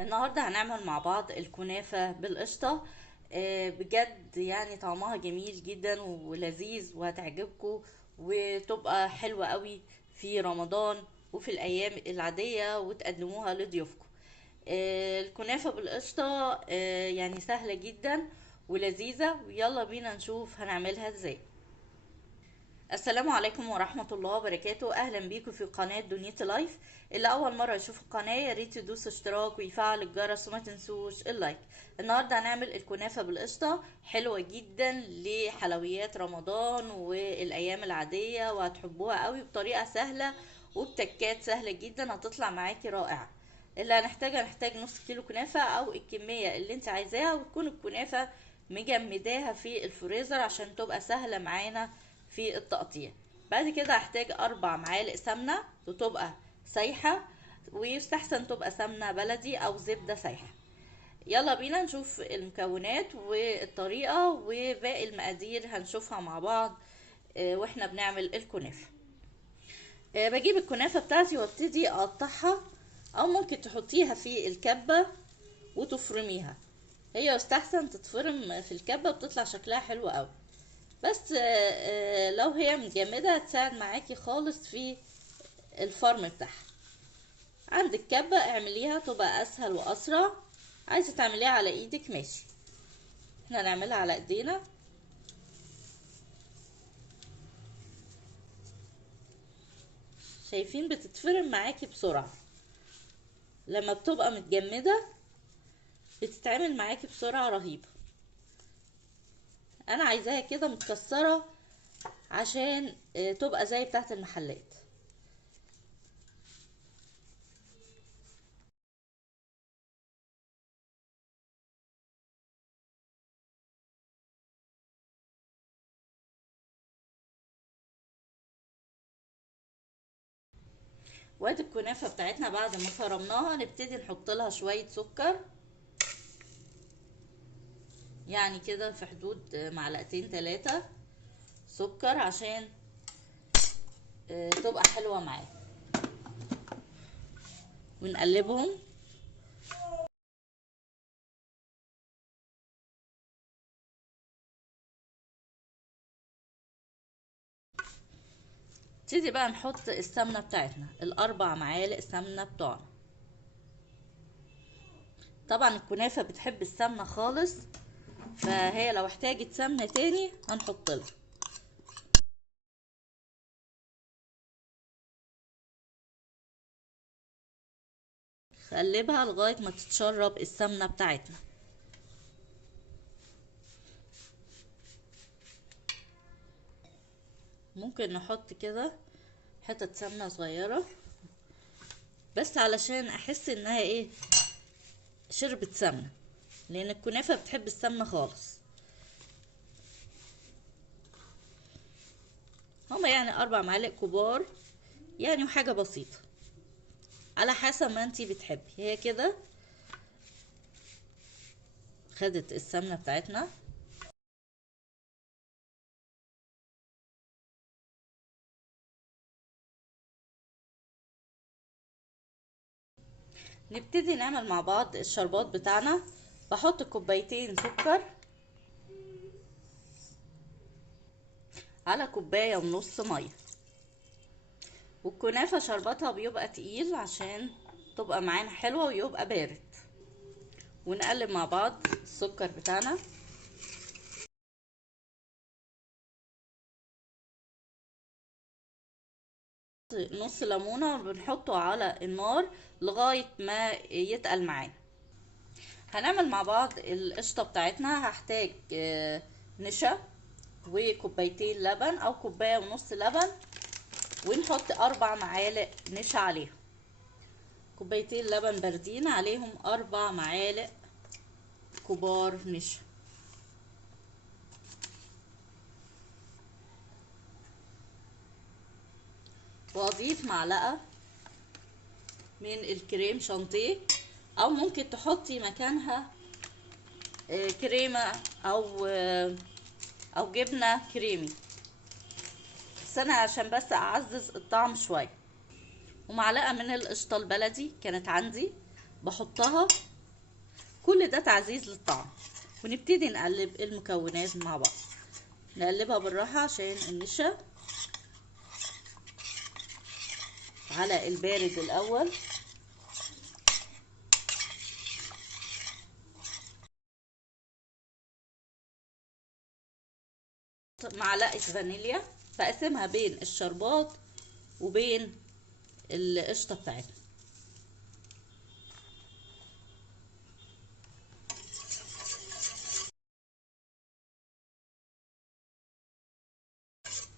النهاردة هنعمل مع بعض الكنافة بالقشطة. بجد يعني طعمها جميل جدا ولذيذ وهتعجبكم، وتبقى حلوة قوي في رمضان وفي الأيام العادية وتقدموها لضيوفكم. الكنافة بالقشطة يعني سهلة جدا ولذيذة، ويلا بينا نشوف هنعملها ازاي. السلام عليكم ورحمة الله وبركاته. أهلا بيكم في قناة دنيتي لايف. اللي أول مرة يشوف القناة يا ريت يدوس اشتراك ويفعل الجرس وما تنسوش اللايك. النهاردة هنعمل الكنافة بالقشطة، حلوة جدا لحلويات رمضان والأيام العادية، وهتحبوها قوي بطريقة سهلة وبتكات سهلة جدا هتطلع معاكي رائعة. اللي هنحتاج نص كيلو كنافة أو الكمية اللي انت عايزاها، وتكون الكنافة مجمداها في الفريزر عشان تبقى سهلة معانا في التقطيع. بعد كده هحتاج 4 معالق سمنة وتبقى سايحة، ويستحسن تبقى سمنة بلدي او زبدة سايحة. يلا بينا نشوف المكونات والطريقة وباقي المقادير هنشوفها مع بعض واحنا بنعمل الكنافة. بجيب الكنافة بتاعتي وابتدي اقطعها، او ممكن تحطيها في الكبة وتفرميها. هي يستحسن تتفرم في الكبة، بتطلع شكلها حلو قوي. بس لو هي متجمدة هتساعد معاكي خالص في الفرم بتاعها. عندك كبة اعمليها تبقى اسهل واسرع. عايزة تعمليها على ايدك ماشي، احنا نعملها على ايدينا. شايفين بتتفرم معاكي بسرعة لما بتبقى متجمدة، بتتعمل معاكي بسرعة رهيبة. انا عايزاها كده متكسرة عشان تبقى زي بتاعة المحلات. وادي الكنافة بتاعتنا بعد ما فرمناها نبتدي نحط لها شوية سكر، يعني كده في حدود معلقتين 3 سكر عشان تبقى حلوة معايا، ونقلبهم. نبتدي بقى نحط السمنة بتاعتنا، ال4 معالق سمنة بتوعنا. طبعا الكنافة بتحب السمنة خالص، فهي لو احتاجت سمنة تاني هنحط لها. نقلبها لغاية ما تتشرب السمنة بتاعتنا. ممكن نحط كده حتة سمنة صغيرة بس علشان احس انها ايه، شربت سمنة، لان الكنافة بتحب السمنة خالص. هما يعني 4 معالق كبار يعني، وحاجة بسيطة على حسب ما انتي بتحبي. هي كده خدت السمنة بتاعتنا. نبتدي نعمل مع بعض الشربات بتاعنا. بحط 2 كوباية سكر على 1.5 كوباية مية. والكنافة شربتها بيبقى تقيل عشان تبقى معانا حلوة ويبقى بارد. ونقلب مع بعض السكر بتاعنا. نص ليمونة بنحطه على النار لغاية ما يتقل معانا. هنعمل مع بعض القشطة بتاعتنا. هحتاج نشا وكوبايتين لبن او 1.5 كوباية لبن، ونحط 4 معالق نشا عليهم. كوبايتين لبن باردين عليهم 4 معالق كبار نشا. واضيف معلقة من الكريم شانتيه، او ممكن تحطي مكانها كريمة او جبنة كريمي، بس انا عشان بس اعزز الطعم شوية. ومعلقة من القشطة البلدي كانت عندي بحطها كل ده تعزيز للطعم. ونبتدي نقلب المكونات مع بعض، نقلبها بالراحة عشان النشا على البارد الاول. معلقة فانيليا، بقسمها بين الشربات وبين القشطة بتاعتنا.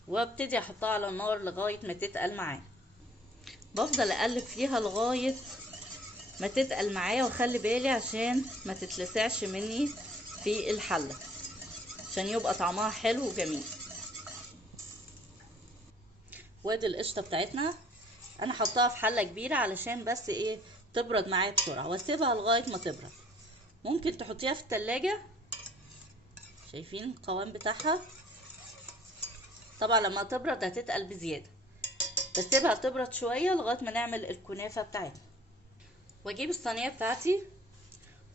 وابتدي احطها على النار لغاية ما تتقل معايا. بفضل اقلب فيها لغاية ما تتقل معايا، واخلي بالي عشان ما تتلسعش مني في الحلة، عشان يبقى طعمها حلو وجميل. وادي القشطة بتاعتنا، انا حطاها في حلة كبيرة علشان بس ايه تبرد معايا بسرعة، واسيبها لغاية ما تبرد. ممكن تحطيها في التلاجة. شايفين القوام بتاعها؟ طبعا لما تبرد هتتقل بزيادة، بسيبها تبرد شوية لغاية ما نعمل الكنافة بتاعتنا. واجيب الصينية بتاعتي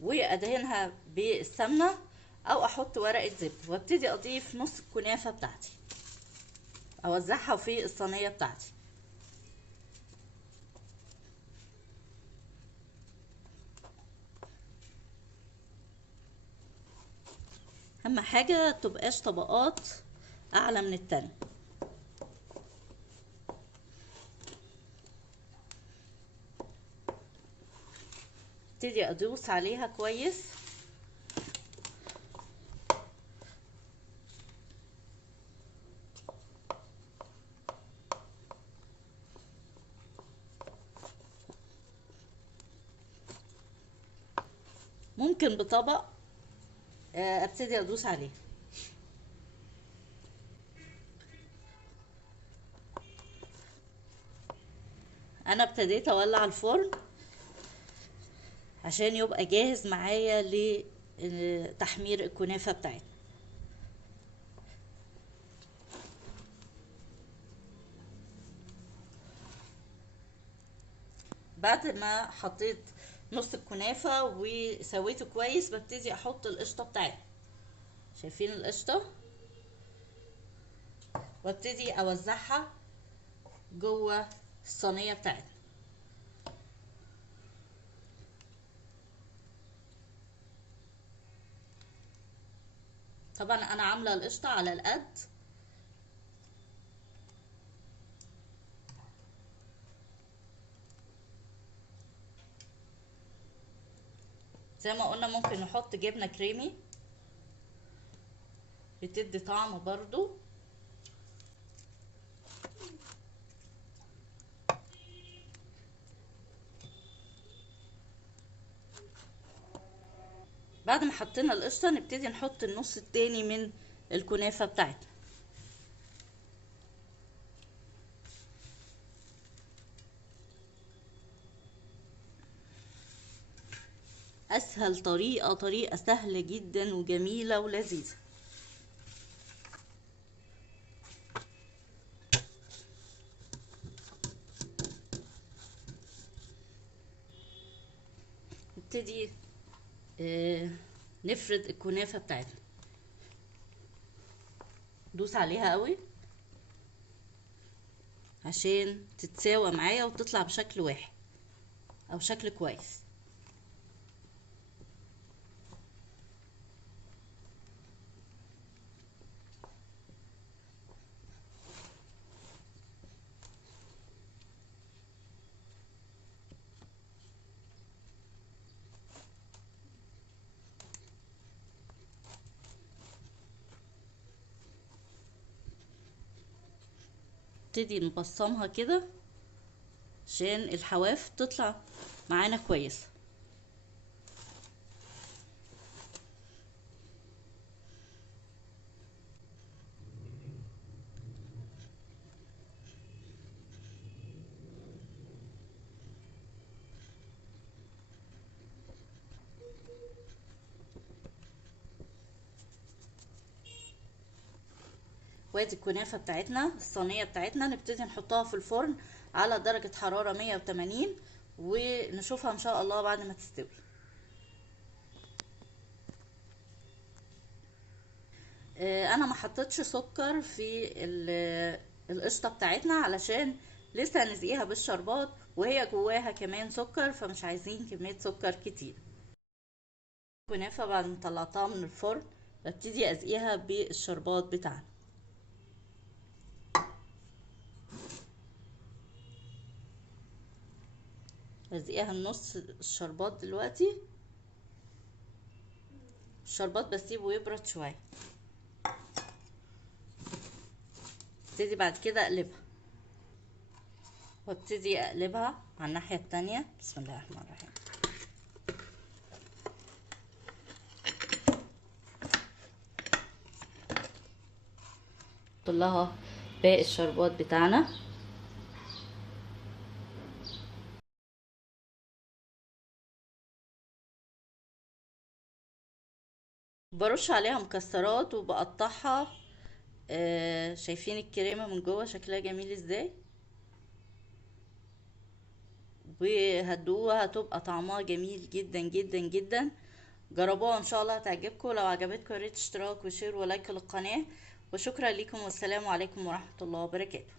وادهنها بالسمنة او احط ورقة زبدة، وابتدي اضيف نص الكنافة بتاعتي، اوزعها في الصينية بتاعتي. اهم حاجة تبقاش طبقات اعلى من التانية. ابتدي ادوس عليها كويس. ممكن بطبق ابتدي ادوس عليه. انا ابتديت اولع الفرن عشان يبقى جاهز معايا لتحمير الكنافة بتاعتنا. بعد ما حطيت نص الكنافة وسويته كويس، ببتدي احط القشطة بتاعتي. شايفين القشطة؟ وابتدي اوزعها جوه الصينية بتاعتنا. طبعا انا عاملة القشطة على القد. زي ما قلنا ممكن نحط جبنة كريمي، بتدي طعم برضو. بعد ما حطينا القشطة نبتدي نحط النص التاني من الكنافة بتاعتنا. اسهل طريقة، طريقة سهلة جدا وجميلة ولذيذة. نبتدي نفرد الكنافة بتاعتنا، دوس عليها قوي عشان تتساوى معايا وتطلع بشكل واحد او شكل كويس. نبتدي نبصمها كده عشان الحواف تطلع معانا كويسة. وادي الكنافة بتاعتنا، الصينية بتاعتنا نبتدي نحطها في الفرن على درجة حرارة 180، ونشوفها ان شاء الله بعد ما تستوي. انا ما حطيتش سكر في القشطه بتاعتنا علشان لسه هنسقيها بالشربات، وهي جواها كمان سكر، فمش عايزين كميه سكر كتير. كنافه بعد ما طلعتها من الفرن ببتدي اسقيها بالشربات بتاعنا. بسقيها النص الشربات دلوقتي. الشربات بسيبه يبرد شويه، ابتدي بعد كده اقلبها، وابتدي اقلبها على الناحيه التانية. بسم الله الرحمن الرحيم. حط لها باقي الشربات بتاعنا. برش عليها مكسرات وبقطعها. شايفين الكريمة من جوه شكلها جميل ازاي، وهتدوها هتبقى طعمها جميل جدا جدا جدا. جربوها ان شاء الله هتعجبكم. لو عجبتكم يا ريت اشتراك وشير ولايك للقناة، وشكرا لكم والسلام عليكم ورحمة الله وبركاته.